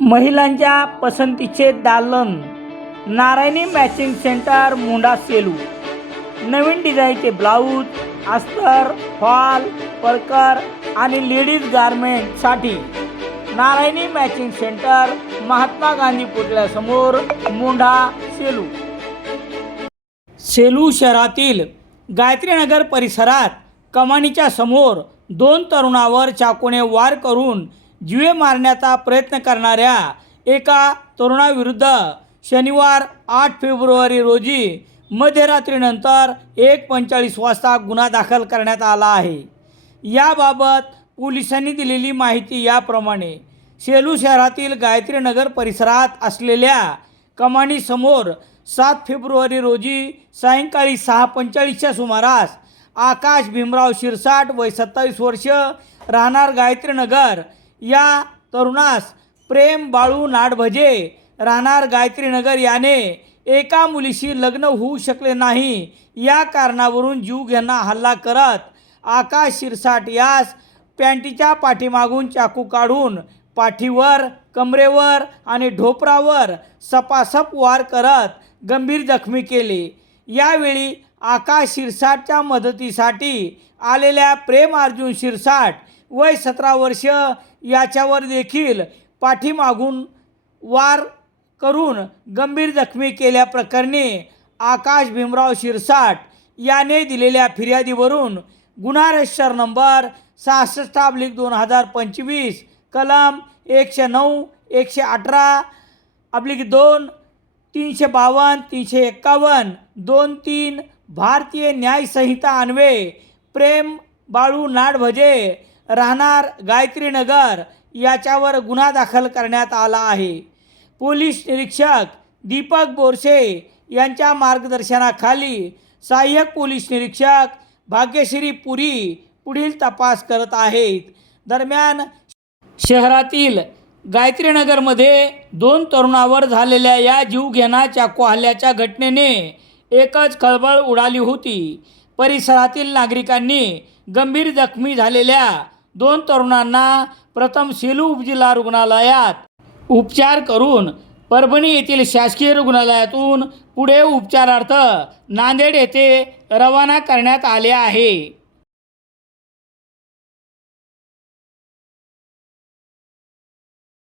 महिलांच्या पसंतीचे दालन नारायणी मॅचिंग सेंटर मुंडा सेलू. नवीन डिझाईनचे ब्लाऊज अस्तर फॉल परकर आणि लेडीज गारमेंटसाठी नारायणी मॅचिंग सेंटर महात्मा गांधी पुतळ्यासमोर मुंढा सेलू. सेलू शहरातील गायत्रीनगर परिसरात कमानीच्या समोर दोन तरुणावर चाकूने वार करून जीवे मारण्याचा प्रयत्न करणाऱ्या एका तरुणाविरुद्ध शनिवार आठ फेब्रुवारी रोजी मध्यरात्रीनंतर एक पंचेचाळीस वाजता गुन्हा दाखल करण्यात आला आहे. याबाबत पोलिसांनी दिलेली माहिती याप्रमाणे सेलू शहरातील गायत्रीनगर परिसरात असलेल्या कमानीसमोर सात फेब्रुवारी रोजी सायंकाळी सहा पंचेचाळीसच्या सुमारास आकाश भीमराव शिरसाट वय सत्तावीस वर्ष राहणार गायत्रीनगर या तरुणास प्रेम बाळू नाडभजे राहणार गायत्रीनगर याने एका मुलीशी लग्न होऊ शकले नाही. या कारणावरून जीव घेणा हल्ला करत आकाश शिरसाट यास पॅन्टीच्या पाठीमागून चाकू काढून पाठीवर कमरेवर आणि ढोपरावर सपासप वार करत गंभीर जखमी केले. यावेळी आकाश शिरसाटच्या मदतीसाठी आलेल्या प्रेम अर्जुन शिरसाट वय सतरा वर्ष याच्यावर देखील पाठीमागून वार करून गंभीर जखमी केल्याप्रकरणी आकाश भीमराव शिरसाट याने दिलेल्या फिर्यादीवरून गुन्हा रजिस्टर नंबर सहासष्ट अब्लिक दोन हजार पंचवीस कलम एकशे नऊ एकशे अठरा अब्लिक दोन तीनशे बावन्न तीनशे एक्कावन्न दोन तीन भारतीय न्यायसंहिता अन्वये प्रेम बाळू नाडभजे राहणार गायत्रीनगर याच्यावर गुन्हा दाखल करण्यात आला आहे. पोलीस निरीक्षक दीपक बोरसे यांच्या मार्गदर्शनाखाली सहाय्यक पोलीस निरीक्षक भाग्यश्री पुरी पुढील तपास करत आहेत. दरम्यान शहरातील गायत्रीनगरमध्ये दोन तरुणावर झालेल्या या जीवघेणा चाकू हल्ल्याच्या घटनेने एकच खळबळ उडाली होती. परिसरातील नागरिकांनी गंभीर जखमी झालेल्या दोन तरुणांना प्रथम सेलू उपजिल्हा रुग्णालयात उपचार करून परभणी येथील शासकीय रुग्णालयातून पुढे उपचारार्थ नांदेड येथे रवाना करण्यात आले आहे.